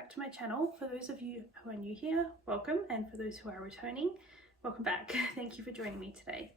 back to my channel. For those of you who are new here, welcome, and for those who are returning, welcome back. Thank you for joining me today.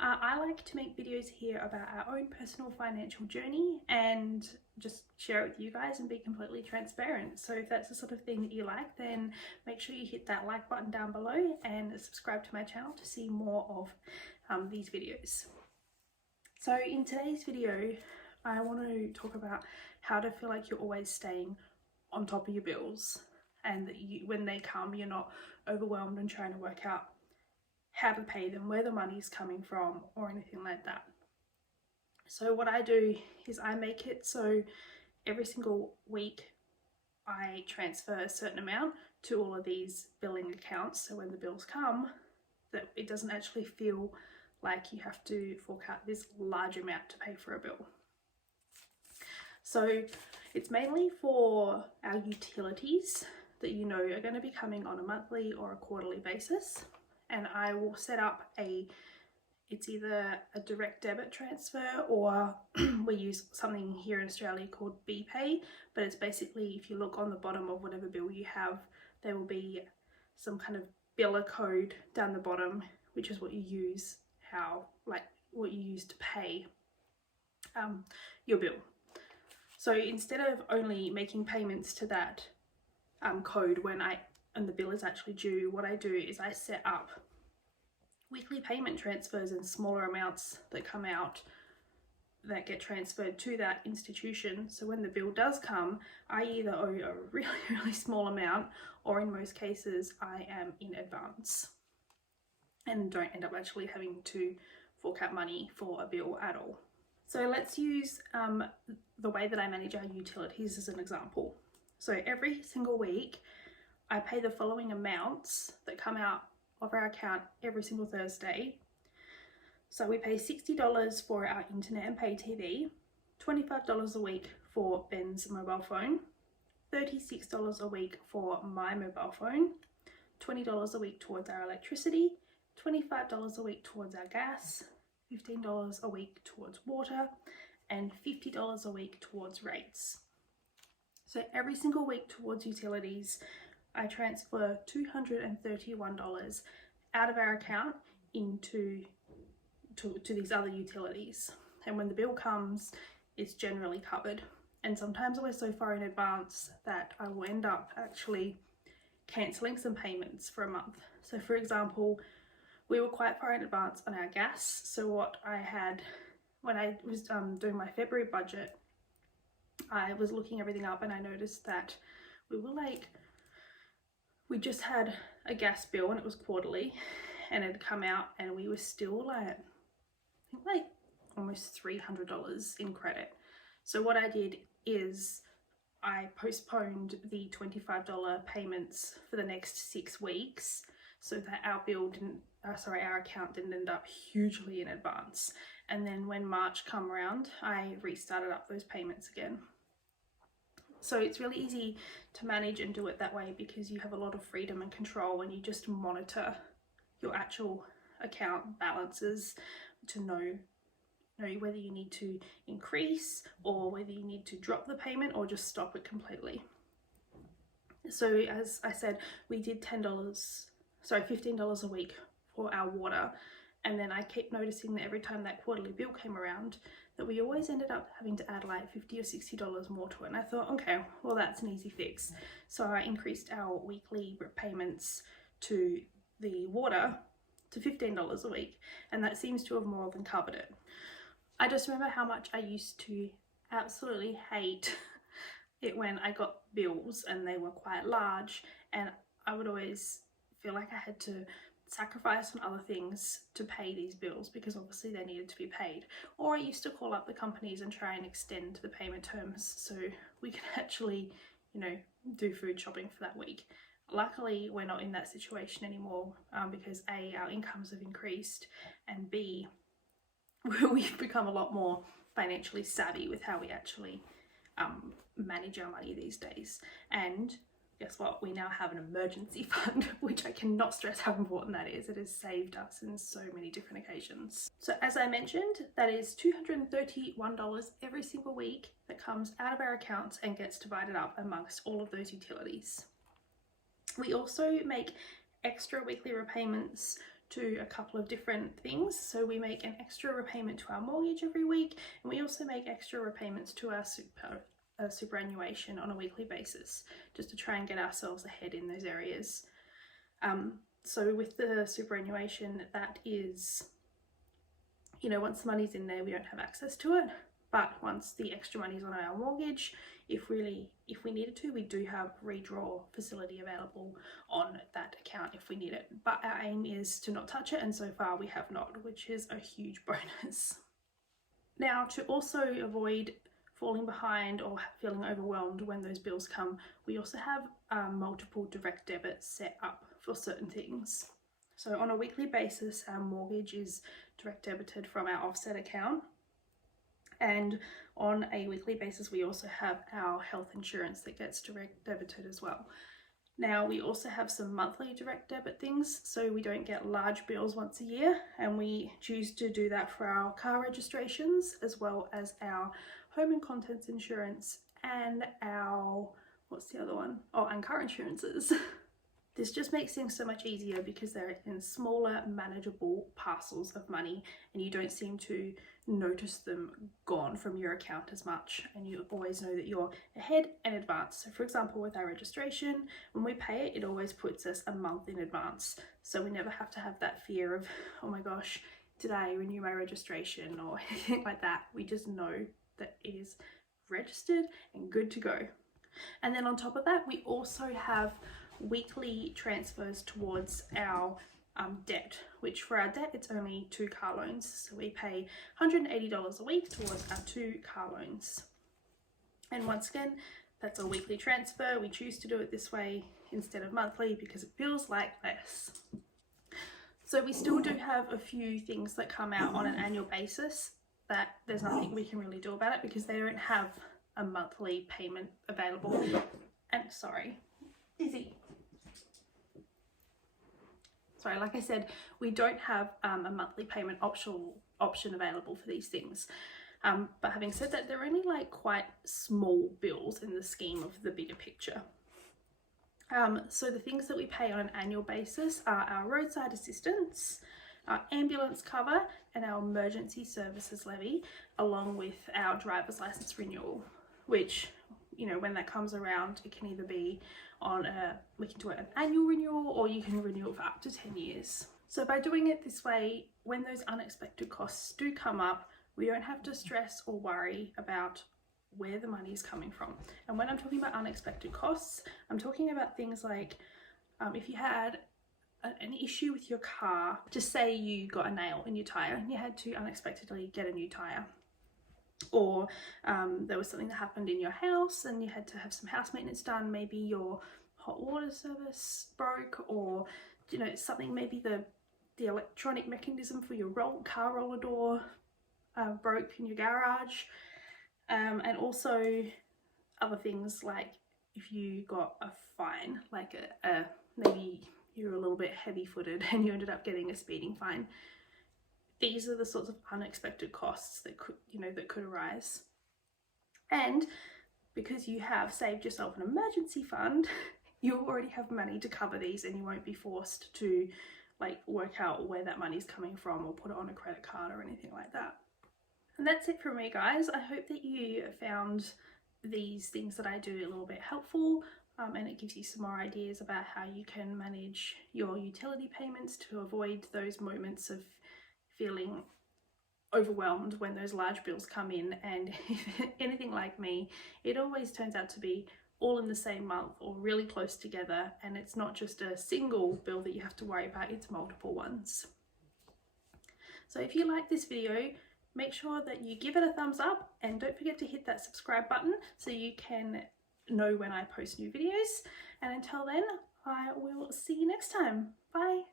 I like to make videos here about our own personal financial journey and just share it with you guys and be completely transparent. So if that's the sort of thing that you like, then make sure you hit that like button down below and subscribe to my channel to see more of these videos. So in today's video, I want to talk about how to feel like you're always staying on top of your bills, and that when they come, you're not overwhelmed and trying to work out how to pay them, where the money's coming from, or anything like that. So what I do is I make it so every single week I transfer a certain amount to all of these billing accounts, so when the bills come, that it doesn't actually feel like you have to fork out this large amount to pay for a bill. So it's mainly for our utilities that you know are going to be coming on a monthly or a quarterly basis, and I will set up it's either a direct debit transfer, or we use something here in Australia called BPay, but it's basically, if you look on the bottom of whatever bill you have, there will be some kind of biller code down the bottom, which is what you use what you use to pay your bill. So instead of only making payments to that code when the bill is actually due, what I do is I set up weekly payment transfers in smaller amounts that come out that get transferred to that institution. So when the bill does come, I either owe a really small amount, or in most cases I am in advance and don't end up actually having to fork out money for a bill at all. So let's use the way that I manage our utilities as an example. So every single week I pay the following amounts that come out of our account every single Thursday. So we pay $60 for our internet and pay TV, $25 a week for Ben's mobile phone, $36 a week for my mobile phone, $20 a week towards our electricity, $25 a week towards our gas, $15 a week towards water, and $50 a week towards rates. So every single week towards utilities, I transfer $231 out of our account into these other utilities. And when the bill comes, it's generally covered. And sometimes we're so far in advance that I will end up actually cancelling some payments for a month. So for example, we were quite far in advance on our gas. So what I had, when I was doing my February budget, I was looking everything up and I noticed that we just had a gas bill and it was quarterly, and it had come out and we were still like almost $300 in credit. So what I did is I postponed the $25 payments for the next 6 weeks so that our account didn't end up hugely in advance. And then when March come around, I restarted up those payments again. So it's really easy to manage and do it that way because you have a lot of freedom and control when you just monitor your actual account balances to know whether you need to increase or whether you need to drop the payment or just stop it completely. So as I said, we did $15 a week for our water, and then I kept noticing that every time that quarterly bill came around that we always ended up having to add like $50 or $60 more to it, and I thought, okay, well that's an easy fix. So I increased our weekly payments to the water to $15 a week, and that seems to have more than covered it. I just remember how much I used to absolutely hate it when I got bills and they were quite large, and I would always feel like I had to sacrifice on other things to pay these bills because obviously they needed to be paid. Or I used to call up the companies and try and extend the payment terms so we could actually, do food shopping for that week. Luckily, we're not in that situation anymore because A, our incomes have increased, and B, we've become a lot more financially savvy with how we actually manage our money these days. And guess what? We now have an emergency fund, which I cannot stress how important that is. It has saved us in so many different occasions. So as I mentioned, that is $231 every single week that comes out of our accounts and gets divided up amongst all of those utilities. We also make extra weekly repayments to a couple of different things. So we make an extra repayment to our mortgage every week, and we also make extra repayments to our superannuation on a weekly basis, just to try and get ourselves ahead in those areas. So with the superannuation, that is, you know, once the money's in there, we don't have access to it. But once the extra money's on our mortgage, if we needed to, we do have redraw facility available on that account if we need it. But our aim is to not touch it, and so far we have not, which is a huge bonus. Now, to also avoid falling behind or feeling overwhelmed when those bills come, we also have multiple direct debits set up for certain things. So on a weekly basis, our mortgage is direct debited from our offset account. And on a weekly basis, we also have our health insurance that gets direct debited as well. Now, we also have some monthly direct debit things, so we don't get large bills once a year, and we choose to do that for our car registrations, as well as our home and contents insurance, and our, what's the other one? Oh, and car insurances. This just makes things so much easier because they're in smaller, manageable parcels of money, and you don't seem to notice them gone from your account as much, and you always know that you're ahead in advance. So for example, with our registration, when we pay it, it always puts us a month in advance. So we never have to have that fear of, oh my gosh, did I renew my registration or anything like that. We just know that it is registered and good to go. And then on top of that, we also have weekly transfers towards our debt, which for our debt, it's only 2 car loans. So we pay $180 a week towards our 2 car loans. And once again, that's a weekly transfer. We choose to do it this way instead of monthly because it feels like less. So we still do have a few things that come out on an annual basis that there's nothing we can really do about it because they don't have a monthly payment available. And sorry, Izzy. Sorry, like I said, we don't have a monthly payment option available for these things. But having said that, they're only like quite small bills in the scheme of the bigger picture. So the things that we pay on an annual basis are our roadside assistance, our ambulance cover, and our emergency services levy, along with our driver's license renewal, which, you know, when that comes around, it can either be on we can do an annual renewal, or you can renew it for up to 10 years. So by doing it this way, when those unexpected costs do come up, we don't have to stress or worry about where the money is coming from. And when I'm talking about unexpected costs, I'm talking about things like if you had an issue with your car, just say you got a nail in your tire and you had to unexpectedly get a new tire. Or there was something that happened in your house and you had to have some house maintenance done. Maybe your hot water service broke, or, you know, something, maybe the electronic mechanism for your car roller door broke in your garage. And also other things like if you got a fine, like maybe you're a little bit heavy-footed and you ended up getting a speeding fine. These are the sorts of unexpected costs that could arise. And because you have saved yourself an emergency fund, you already have money to cover these, and you won't be forced to like work out where that money's coming from or put it on a credit card or anything like that. And that's it from me, guys. I hope that you found these things that I do a little bit helpful, and it gives you some more ideas about how you can manage your utility payments to avoid those moments of feeling overwhelmed when those large bills come in. And if anything like me, it always turns out to be all in the same month or really close together, and it's not just a single bill that you have to worry about, it's multiple ones. So if you like this video, make sure that you give it a thumbs up, and don't forget to hit that subscribe button so you can know when I post new videos. And until then, I will see you next time. Bye.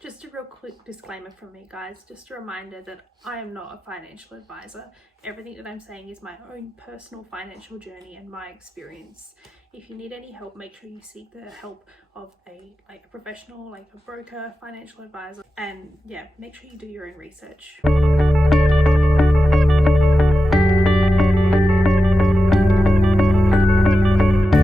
Just a real quick disclaimer from me, guys. Just a reminder that I am not a financial advisor. Everything that I'm saying is my own personal financial journey and my experience. If you need any help, make sure you seek the help of a professional, like a broker, financial advisor, and yeah, make sure you do your own research.